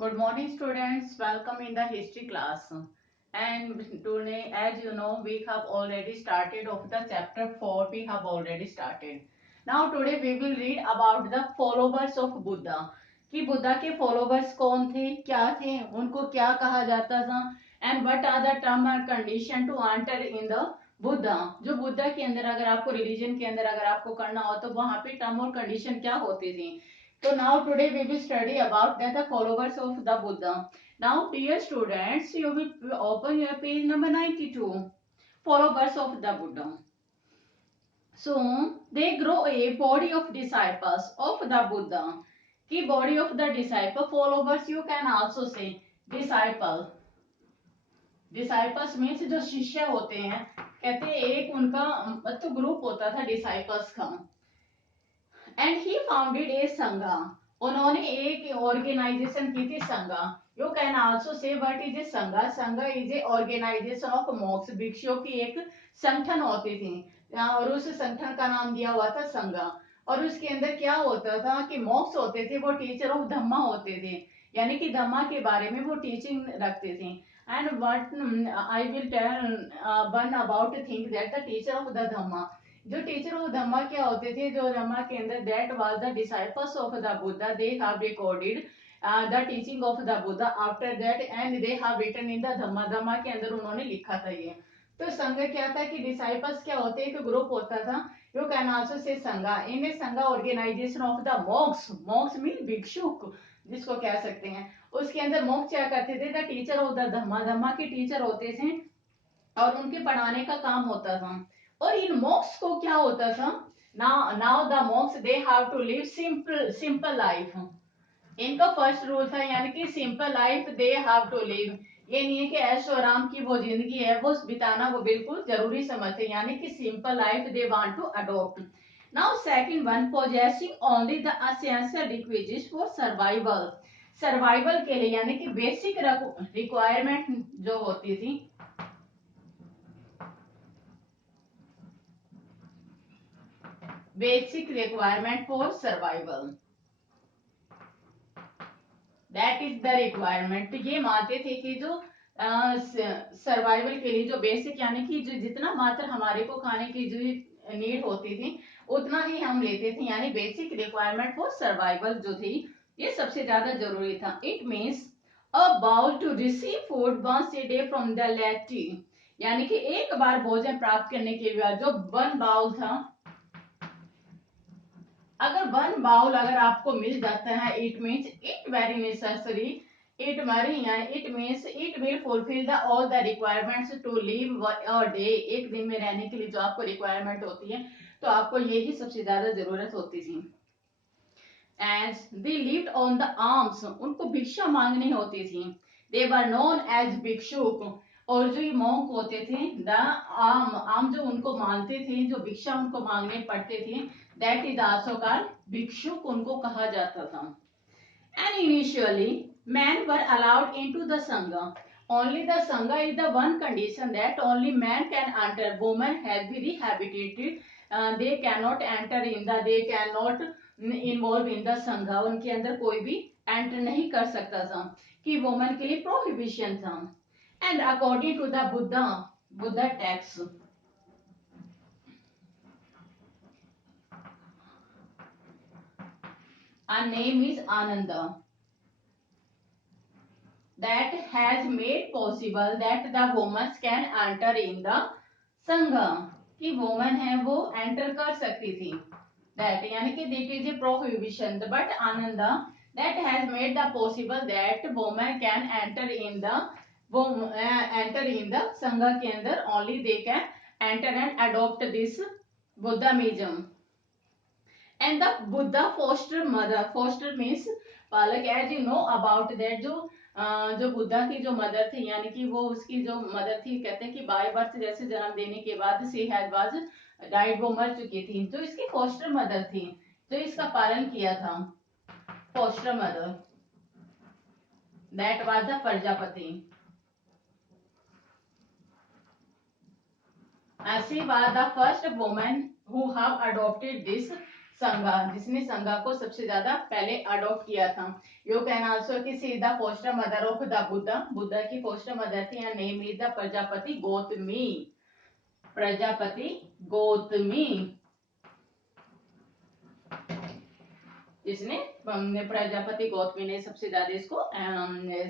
Good morning, students. Welcome in the history class. And today, as you know, we have already started of the chapter 4. We have already started. Now, today we will read about the followers of Buddha. कि बुद्धा के followers कौन थे, क्या थे, उनको क्या कहा जाता था, and what are the term and condition to enter in the Buddha. जो बुद्धा के अंदर अगर आपको रिलीजन के अंदर अगर आपको करना हो तो वहां पे टर्म और कंडीशन क्या होती थी. So now today we will study about the followers of the Buddha. Now dear students, you will open your page number 92. Followers of the Buddha. So they grow a body of disciples of the Buddha. Ki body of the disciple, followers you can also say disciple. Disciples means जो शिष्य होते हैं, कहते हैं एक उनका मतलब group होता था डिसाइपल्स का. एंड ही फाउंडेड ए संघा. उन्होंने एक ऑर्गेनाइजेशन की थी Sangha. You can also say what is a Sangha. Sangha is a organization of monks. भिक्षुओं की एक संगठन होती थी और उस संगठन का नाम दिया हुआ था संघा. और उसके अंदर क्या होता था कि मॉक्स होते थे वो टीचर ऑफ धम्मा होते थे, यानी कि धम्मा के बारे में वो टीचिंग रखते थे. And what I will tell one about think that the teacher of the Dhamma. जो टीचर ऑफ धम्मा क्या होते थे, जो धम्मा के अंदर that was the disciples of the Buddha. They have recorded the teaching of the Buddha after that and they have written in the Dhamma. Dhamma के अंदर उन्होंने लिखा था ये. तो संघ क्या था कि डिसाइपल्स क्या होते हैं, एक ग्रुप होता था. यू कैन आल्सो से संघा. In a Sangha organization of the monks. Monks mean भिक्षुक जिसको कह सकते हैं. उसके अंदर मॉक्स क्या करते थे, the teacher of the Dhamma. Dhamma के टीचर होते थे और उनके पढ़ाने का काम होता था. और इन मॉक्स को क्या होता था, now the monks they have to live simple simple life. इनका फर्स्ट रूल था, यानी कि simple life they have to live. ये नहीं है कि ऐशो आराम की वो जिंदगी है वो बिताना वो बिल्कुल जरूरी समझते, यानी कि simple life they want to adopt. Now second one, possessing only the essential requisites for survival. Survival के लिए यानी कि बेसिक रिक्वायरमेंट जो होती थी, basic requirement for survival, that is the requirement. ये मानते थे कि जो सर्वाइवल के लिए जो बेसिक यानी कि जो जितना मात्र हमारे को खाने की जो नीड होती थी उतना ही हम लेते थे, यानी बेसिक रिक्वायरमेंट फॉर सर्वाइवल जो थी ये सबसे ज्यादा जरूरी था. It means a bowl to receive food once a day from the laity. यानी कि एक बार भोजन प्राप्त करने के बाद जो वन बाउल था, अगर वन बाउल अगर आपको मिल जाता है, it means it very necessary. It means it will fulfil the all the requirements to live a day. एक दिन में रहने के लिए जो आपको रिक्वायरमेंट होती है तो आपको यही सबसे ज्यादा जरूरत होती थी. As they lived on the alms. उनको भिक्षा मांगनी होती थी. दे वर नोन एज भिक्षुक. और जो ये मॉन्क होते थे, द आम जो उनको मानते थे, जो भिक्षा उनको मांगने पड़ते थे, दैट इज आल्सो कॉल्ड भिक्षुक उनको कहा जाता था. And initially men were allowed into the sangha. Only the sangha is the one condition that only man can enter. Women have been rehabilitated. They cannot enter in the, they cannot involve in the sangha. उनके अंदर कोई भी enter नहीं कर सकता था, कि women के लिए प्रोहिबिशन था. And according to the Buddha text, a name is Ananda, that has made possible that the women can enter in the संघ. कि वुमन है वो एंटर कर सकती थी. दैट यानी कि it is a prohibition. But Ananda that has made the possible that woman can enter in the Sangha के अंदर. Only they can enter and adopt this Buddhism. And the Buddha foster mother. Foster means पालक. As you know about that जो बुद्धा की जो mother थी, यानी कि वो उसकी जो मदर थी, कहते हैं कि बाय बर्थ जैसे जन्म देने के बाद सी हैज वाज डाइड, वो मर चुकी थी. जो इसकी फोस्टर मदर थी, जो इसका पालन किया था, foster mother, that was the Prajapati. She was the first woman who have adopted this संघा, जिसने संघा को सबसे ज्यादा पहले अडॉप्ट किया था। यू कैन आल्सो कि see the foster mother of the Buddha, Buddha की फोस्टर मदर थी, and name is the Prajapati Gautami, Prajapati Gautami, जिसने प्रजापति गौतमी ने सबसे ज्यादा इसको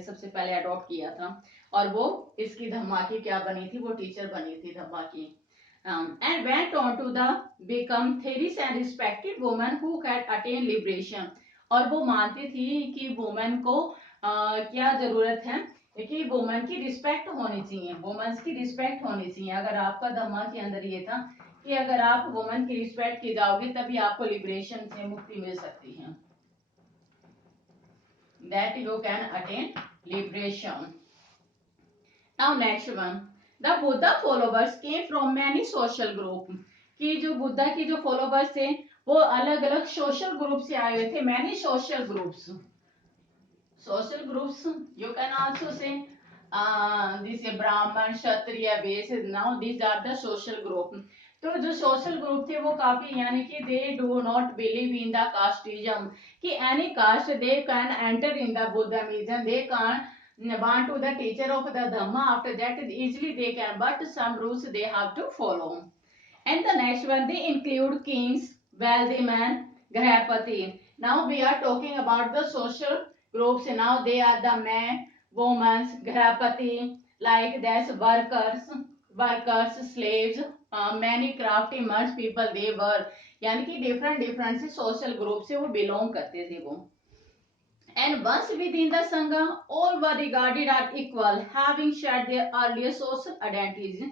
सबसे पहले अडॉप्ट किया था। और वो इसकी धम्मा की क्या बनी थी, वो टीचर बनी थी धम्मा की। And went on to the become theories and respected woman who had attained liberation। और वो मानती थी कि वुमेन को क्या जरूरत है कि वुमेन की रिस्पेक्ट होनी चाहिए, वुमेन्स की रिस्पेक्ट होनी चाहिए। अगर आपका धम्मा के अंदर ये था कि अगर आप वुमेन की रिस्पेक्ट की जाओगे तभी आपको लिबरेशन से मुक्ति मिल सकती है, that you can attain liberation। Now next one, the Buddha followers came from many social group। कि जो बुद्धा की जो फॉलोवर्स थे वो अलग अलग सोशल ग्रुप से आए हुए थे, many social groups, social groups you can also say this Brahmin Kshatriya Vaishya, now this are the social group. तो जो सोशल ग्रुप थे वो काफी, यानी कि they do not believe in the casteism, कि any caste they can enter in the Buddhism, they can want to the teacher of the dhamma, after that easily they can, but some rules they have to follow। And the next one, they include kings, wealthy men, grahapati। Now we are talking about the social groups, now they are the men, women, grahapati, like that's workers, slaves, many crafty merchant people they were, यानी कि different से social group से वो belong करते थे वो। And once within the Sangha, all were regarded as equal, having shared their earlier social identities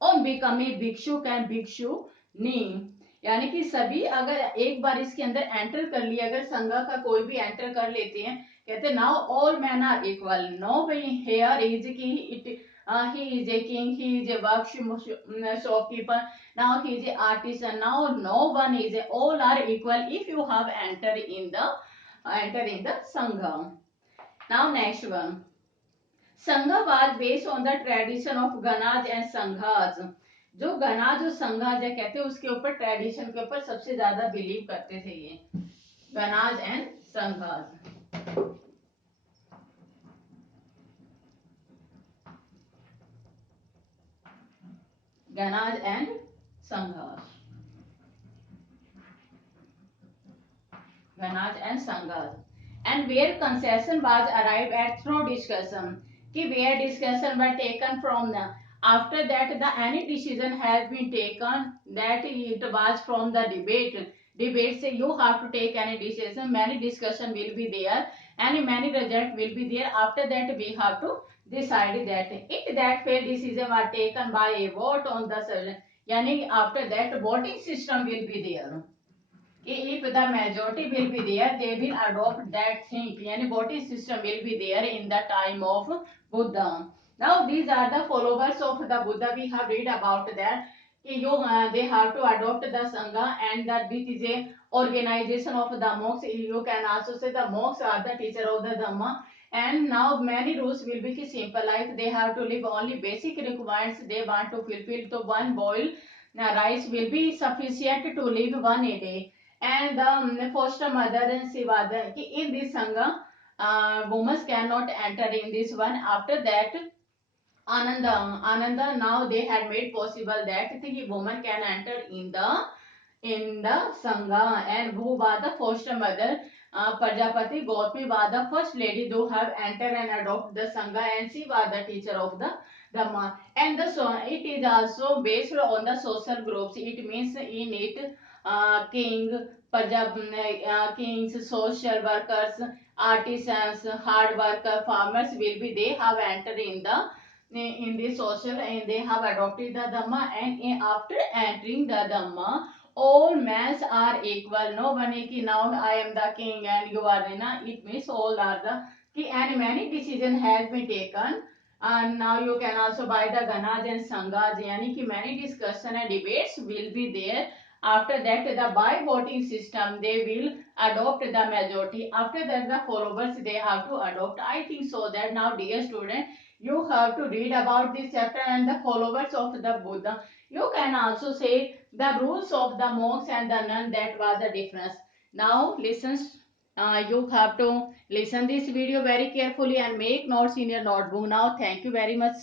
on becoming भिक्षुक and भिक्षुनी। यानी कि सभी अगर एक बार इसके अंदर एंटर कर लिया, अगर संघा का कोई भी एंटर कर लेते हैं, कहते now all man are equal, no here is की it he is a king, he is a work shopkeeper, now he is a artisan, now no one is a, all are equal if you have entered in the Sangha। Now next one, Sangha was based on the tradition of Ganas and Sanghas। जो गनाज और संघाज है कहते हैं उसके ऊपर, tradition के ऊपर सबसे ज्यादा बिलीव करते थे ये ganas and sanghas. Ganas and sanghas, ganas and sanghas. And where concession was arrived at through discussion, कि where discussion were taken from the, after that the any decision has been taken, that it was from the debate say you have to take any decision, many discussion will be there and many result will be there, after that we have to decide that it, that fair decision was taken by a vote on the subject, यानी after that voting system will be there, if the majority will be there they will adopt that thing, yani voting system will be there in the time of Buddha। Now these are the followers of the Buddha, we have read about that कि you they have to adopt the Sangha, and that this is a organization of the monks, you can also say the monks are the teacher of the Dhamma। And now many rules will be ki simple life, they have to live only basic requirements they want to fulfill, so one boil rice will be sufficient to live one a day। And the foster mother and Sivada, in this Sangha women cannot enter in this one, after that Ananda now they had made possible that the woman can enter in the Sangha। And who was the foster mother, Prajapati Gautami was the first lady to have entered and adopt the Sangha, and she was the teacher of the Dhamma। And the so it is also based on the social groups, it means in it king, kings, social workers, artisans, hard worker, farmers will be, they have entered in the social and they have adopted the Dhamma, and after entering the Dhamma all men are equal, no one is ki now I am the king and you are Rina, it means all are the ki, and many decision has been taken, and now you can also buy the Ganas and Sanghas, yani ki many discussion and debates will be there, after that the by voting system they will adopt the majority, after that the followers they have to adopt, I think so that now dear student you have to read about this chapter and the followers of the Buddha, you can also say the rules of the monks and the nun, that was the difference. Now listen, you have to listen this video very carefully and make notes in your notebook. Now thank you very much.